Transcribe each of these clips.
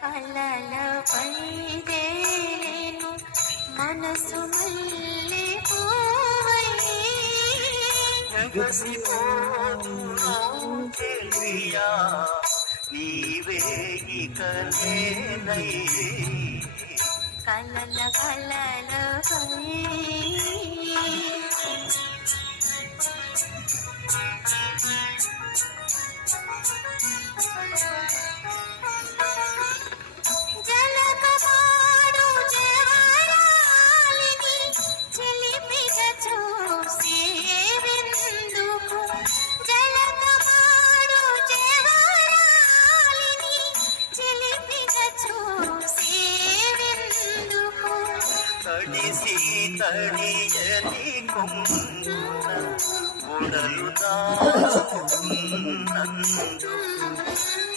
కలలపై దేలేను మనసు మళ్ళీ పోవై ఎగసిపోతున్నా చెలియా నీవే ఇక నేనై కలల కలలపై తడియని కొమ్మున ఉడలు దాచుకున్నందు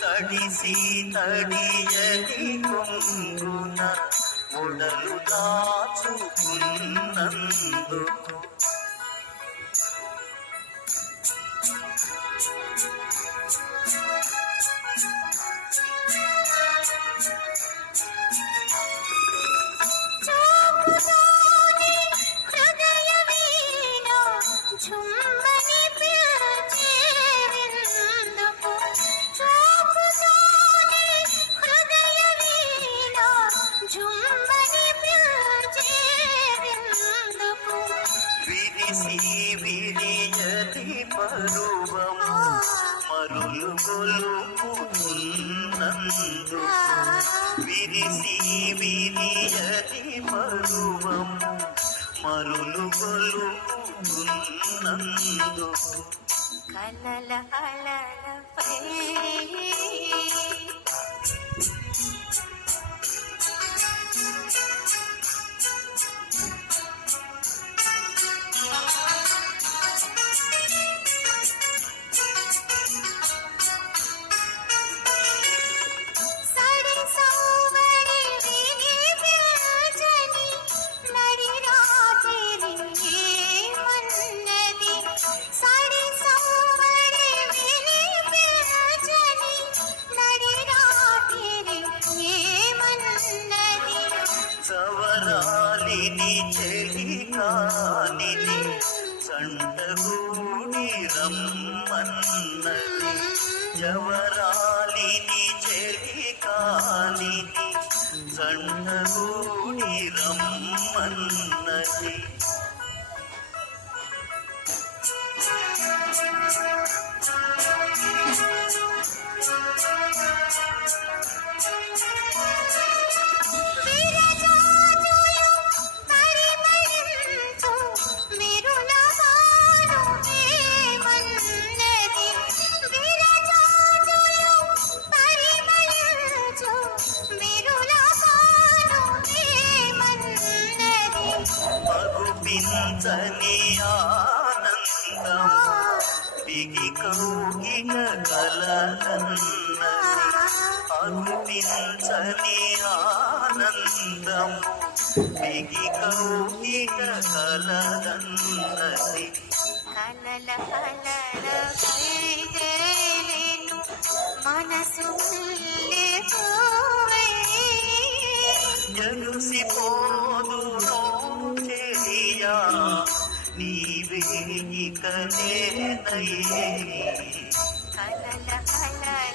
తడిసి తడియని కొమ్మున ఉడలు దాచుకున్నందుకు విరిసి విరియది పరువము మరులు గొలుపుతున్నందు విరిసి విరియది పరువము మరులు గొలుపుతున్నందు కలల అలలపై సవరాలిని చండగూడి రమ్మన్నది జవరాలిని చెలి కానిని సండగూడి మగుపించని ఆనందం. బిగి కౌగిన కలనన్నది అనిపించని ఆనందం బిగి కౌగిన కలనన్నది కలల కలల పైదేలేను మనసు పోవై ఇక నేనై కలల కలల పై